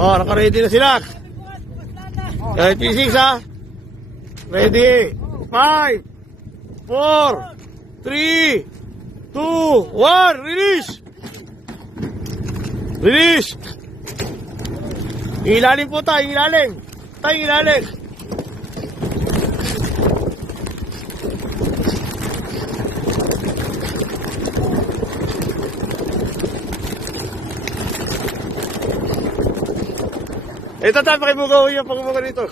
Oh, naka-ready na sila. Kahit P6 ha. Ready. 5, 4, 3, 2, 1. Release. Release. Ilalim po tayo, ilalim. Tayo, ilalim. Ito tayo, pakibugaw yung pakibugaw dito.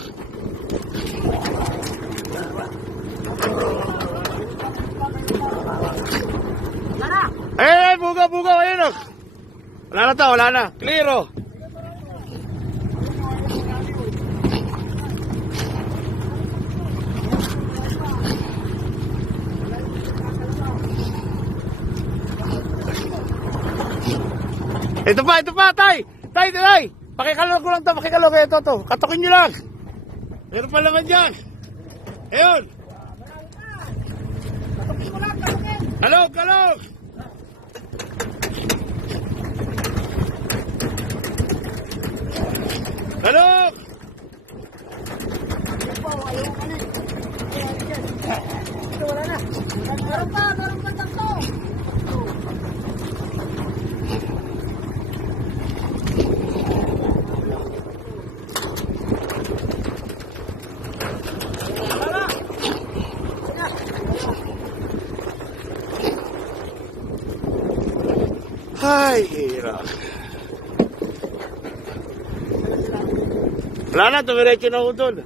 Bugaw, ayun o. Wala na to, wala na. Clear o. Ito pa, tay. Tay. Pakikalog ko lang to, pakikalog. Ito to, katukin nyo lang. Meron pa naman dyan. Ayun. Katukin mo lang, katukin. Kalog. Kalog. Wala na. Meron pa takto. Ay, hirap. Wala na, tumiretso na ako doon.